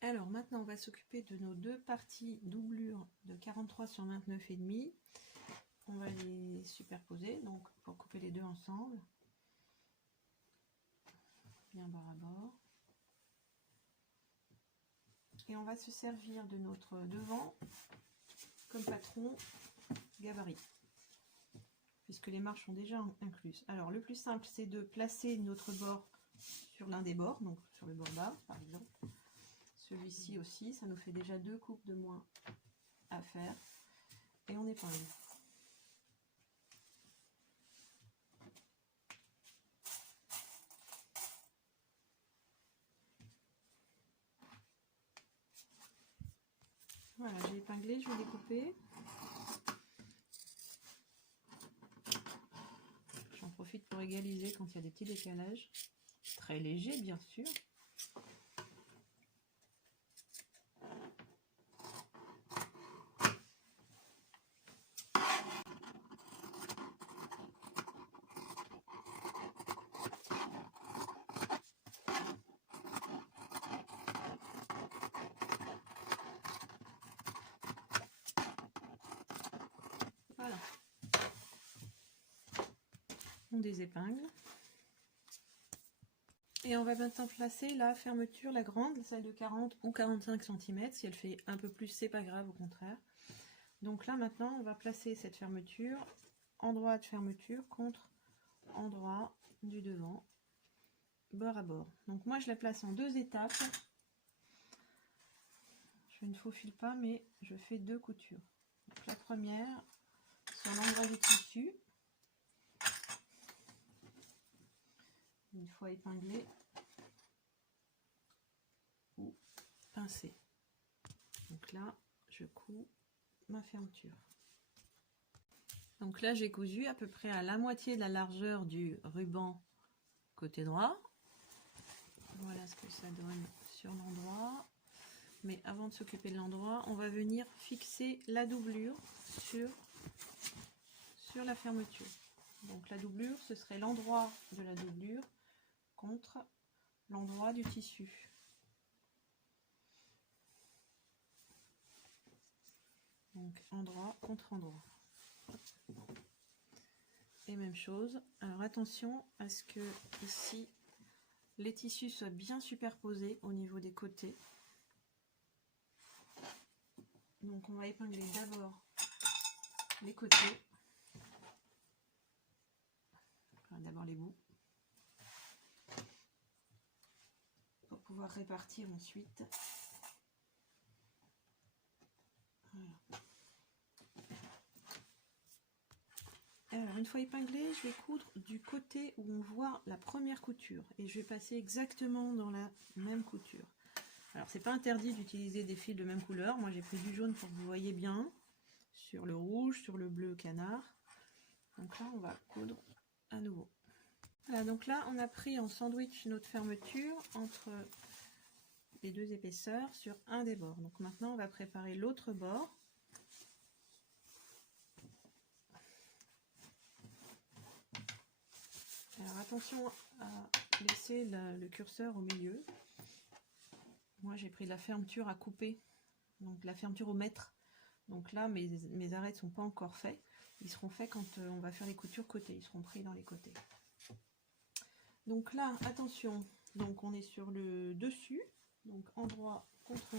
Alors maintenant on va s'occuper de nos deux parties doublure de 43 sur 29,5. On va les superposer donc pour couper les deux ensemble. Bien bord à bord. Et on va se servir de notre devant comme patron gabarit, puisque les marches sont déjà incluses. Alors le plus simple, c'est de placer notre bord sur l'un des bords, donc sur le bord bas par exemple. Celui-ci aussi, ça nous fait déjà 2 coupes de moins à faire. Et on épingle. Voilà, j'ai épinglé, je vais découper. J'en profite pour égaliser quand il y a des petits décalages. Très légers, bien sûr. Voilà. On désépingle. Et on va maintenant placer la fermeture, la grande, celle de 40 ou 45 cm. Si elle fait un peu plus, c'est pas grave, au contraire. Donc là, maintenant, on va placer cette fermeture, endroit de fermeture contre endroit du devant, bord à bord. Donc moi, je la place en 2 étapes. Je ne faufile pas, mais je fais 2 coutures. Donc la première, sur l'endroit du tissu. Une fois épinglé ou pincé. Donc là, je couds ma fermeture. Donc là, j'ai cousu à peu près à la moitié de la largeur du ruban côté droit. Voilà ce que ça donne sur l'endroit. Mais avant de s'occuper de l'endroit, on va venir fixer la doublure sur la fermeture. Donc la doublure, ce serait l'endroit de la doublure contre l'endroit du tissu. Donc endroit contre endroit. Et même chose. Alors attention à ce que ici les tissus soient bien superposés au niveau des côtés. Donc on va épingler d'abord les côtés. Enfin, d'abord les bouts. Pour pouvoir répartir ensuite. Voilà. Alors une fois épinglé, je vais coudre du côté où on voit la première couture. Et je vais passer exactement dans la même couture. Alors c'est pas interdit d'utiliser des fils de même couleur. Moi j'ai pris du jaune pour que vous voyez bien. Sur le rouge, sur le bleu canard. Donc là on va coudre à nouveau. Voilà, donc là on a pris en sandwich notre fermeture entre les 2 épaisseurs sur un des bords. Donc maintenant on va préparer l'autre bord. Alors attention à laisser le curseur au milieu. Moi j'ai pris la fermeture à couper, donc la fermeture au mètre. Donc là mes arrêts ne sont pas encore faits. Ils seront faits quand on va faire les coutures côté, ils seront pris dans les côtés. Donc là, attention, donc on est sur le dessus, donc endroit contre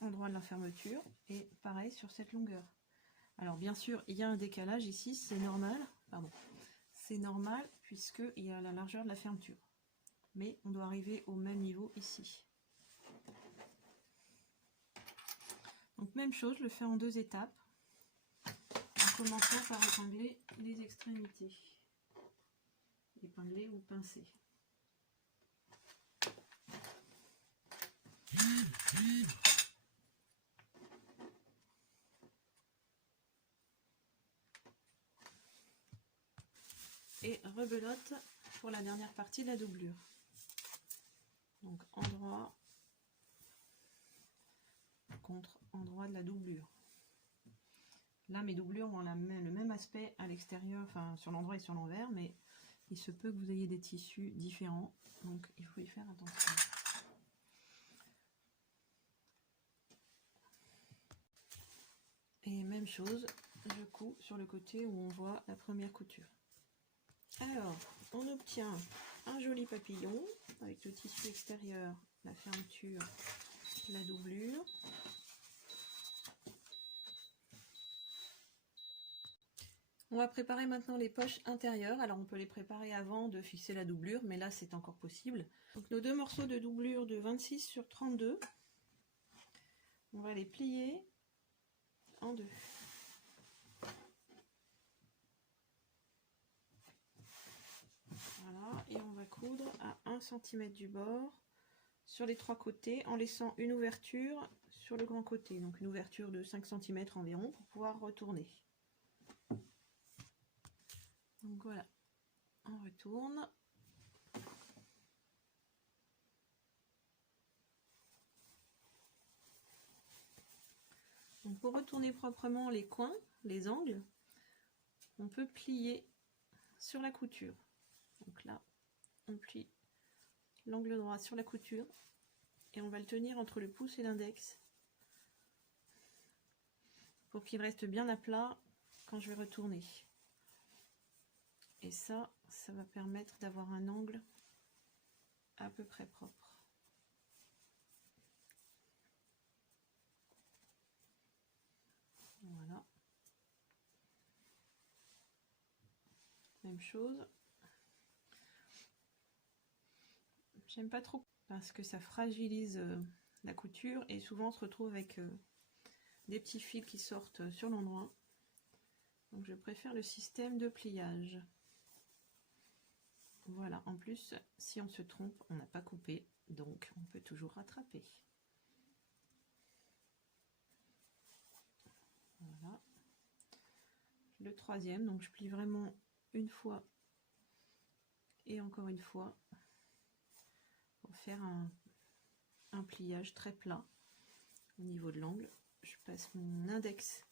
endroit de la fermeture, et pareil sur cette longueur. Alors bien sûr, il y a un décalage ici, c'est normal, c'est normal puisqu'il y a la largeur de la fermeture. Mais on doit arriver au même niveau ici. Donc même chose, je le fais en 2 étapes, en commençant par épingler les extrémités. Épingler ou pincer. Et rebelote pour la dernière partie de la doublure. Donc endroit contre endroit de la doublure. Là mes doublures ont le même aspect à l'extérieur, enfin sur l'endroit et sur l'envers, mais il se peut que vous ayez des tissus différents, donc il faut y faire attention. chose, je couds sur le côté où on voit la première couture. Alors, on obtient un joli papillon avec le tissu extérieur, la fermeture, la doublure. On va préparer maintenant les poches intérieures. Alors on peut les préparer avant de fixer la doublure, mais là c'est encore possible. Donc nos deux morceaux de doublure de 26 sur 32, on va les plier en deux. Voilà, et on va coudre à 1 cm du bord sur les trois côtés en laissant une ouverture sur le grand côté, donc une ouverture de 5 cm environ pour pouvoir retourner. Donc voilà, on retourne. Donc pour retourner proprement les coins, les angles, on peut plier sur la couture. Donc là, on plie l'angle droit sur la couture et on va le tenir entre le pouce et l'index pour qu'il reste bien à plat quand je vais retourner. Et ça va permettre d'avoir un angle à peu près propre. Voilà. Même chose. J'aime pas trop parce que ça fragilise la couture et souvent on se retrouve avec des petits fils qui sortent sur l'endroit. Donc je préfère le système de pliage. Voilà, en plus, si on se trompe, on n'a pas coupé, donc on peut toujours rattraper. Voilà. Le troisième, donc je plie vraiment une fois et encore une fois pour faire un pliage très plat au niveau de l'angle. Je passe mon index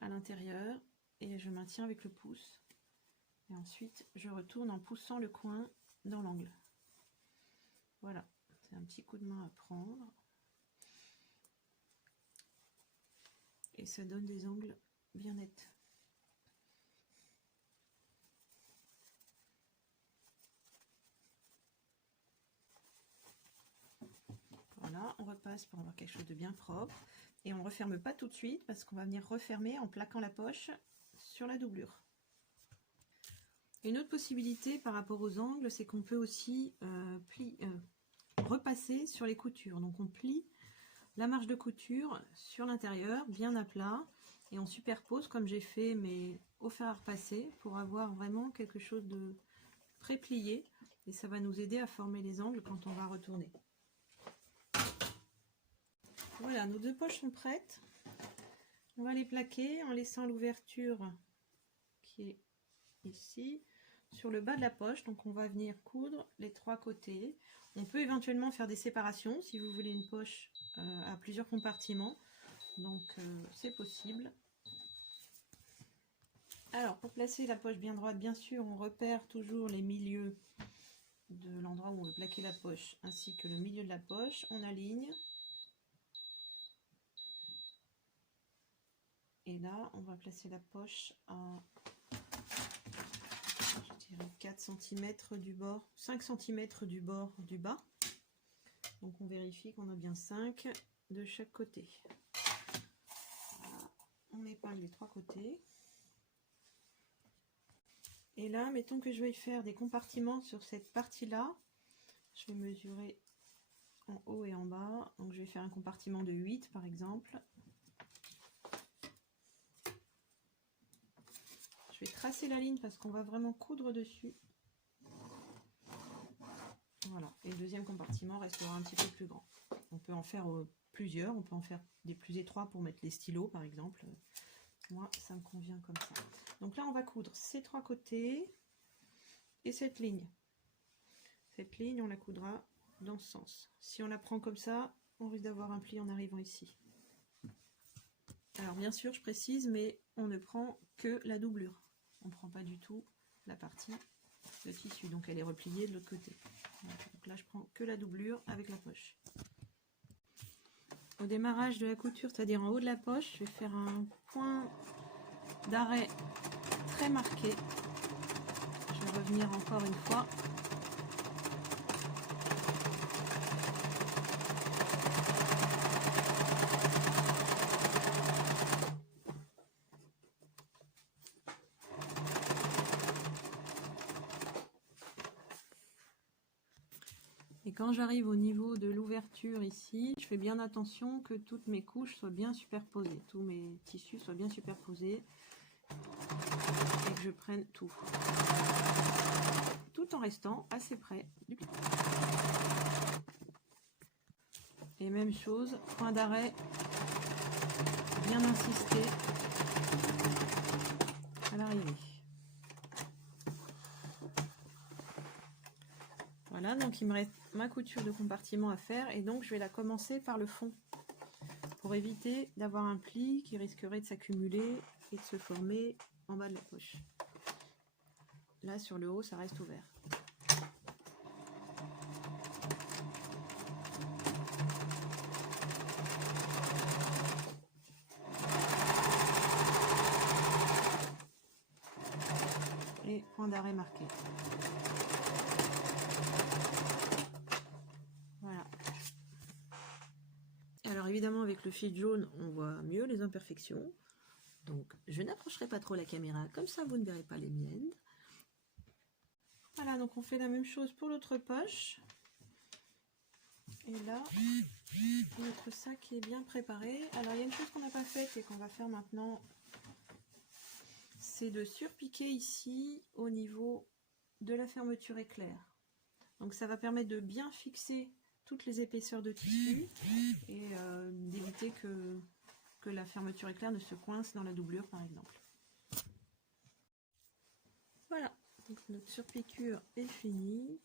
à l'intérieur et je maintiens avec le pouce. Et ensuite, je retourne en poussant le coin dans l'angle. Voilà, c'est un petit coup de main à prendre. Et ça donne des angles bien nets. Voilà, on repasse pour avoir quelque chose de bien propre. Et on ne referme pas tout de suite parce qu'on va venir refermer en plaquant la poche sur la doublure. Une autre possibilité par rapport aux angles, c'est qu'on peut aussi repasser sur les coutures. Donc on plie la marge de couture sur l'intérieur, bien à plat, et on superpose comme j'ai fait, mais au fer à repasser, pour avoir vraiment quelque chose de pré-plié, et ça va nous aider à former les angles quand on va retourner. Voilà, nos deux poches sont prêtes. On va les plaquer en laissant l'ouverture qui est ici sur le bas de la poche. Donc on va venir coudre les trois côtés. On peut éventuellement faire des séparations si vous voulez une poche à plusieurs compartiments. Donc c'est possible. Alors pour placer la poche bien droite, bien sûr, on repère toujours les milieux de l'endroit où on veut plaquer la poche ainsi que le milieu de la poche. On aligne. Et là, on va placer la poche à, je dirais, 4 cm du bord, 5 cm du bord du bas. Donc on vérifie qu'on a bien 5 de chaque côté. Voilà. On épingle les trois côtés. Et là, mettons que je vais faire des compartiments sur cette partie-là. Je vais mesurer en haut et en bas. Donc je vais faire un compartiment de 8 par exemple. Je vais tracer la ligne parce qu'on va vraiment coudre dessus. Voilà, et le deuxième compartiment restera un petit peu plus grand. On peut en faire plusieurs, on peut en faire des plus étroits pour mettre les stylos par exemple. Moi, ça me convient comme ça. Donc là, on va coudre ces trois côtés et cette ligne. Cette ligne, on la coudra dans ce sens. Si on la prend comme ça, on risque d'avoir un pli en arrivant ici. Alors bien sûr, je précise, mais on ne prend que la doublure. On ne prend pas du tout la partie de tissu, donc elle est repliée de l'autre côté. Donc là, je prends que la doublure avec la poche. au démarrage de la couture, c'est-à-dire en haut de la poche, je vais faire un point d'arrêt très marqué. Je vais revenir encore une fois. Et quand j'arrive au niveau de l'ouverture ici, je fais bien attention que toutes mes couches soient bien superposées, tous mes tissus soient bien superposés et que je prenne tout en restant assez près du pied. Et même chose, point d'arrêt, bien insister à l'arrivée. Voilà, donc il me reste ma couture de compartiment à faire et donc je vais la commencer par le fond pour éviter d'avoir un pli qui risquerait de s'accumuler et de se former en bas de la poche. Là sur le haut ça reste ouvert. Et point d'arrêt marqué. Voilà. Alors évidemment avec le fil jaune on voit mieux les imperfections. Donc je n'approcherai pas trop la caméra, comme ça vous ne verrez pas les miennes. Voilà, donc on fait la même chose pour l'autre poche. Et là, notre sac est bien préparé. Alors il y a une chose qu'on n'a pas faite et qu'on va faire maintenant, c'est de surpiquer ici au niveau de la fermeture éclair. Donc ça va permettre de bien fixer toutes les épaisseurs de tissu et d'éviter que la fermeture éclair ne se coince dans la doublure par exemple. Voilà, donc notre surpiqûre est finie.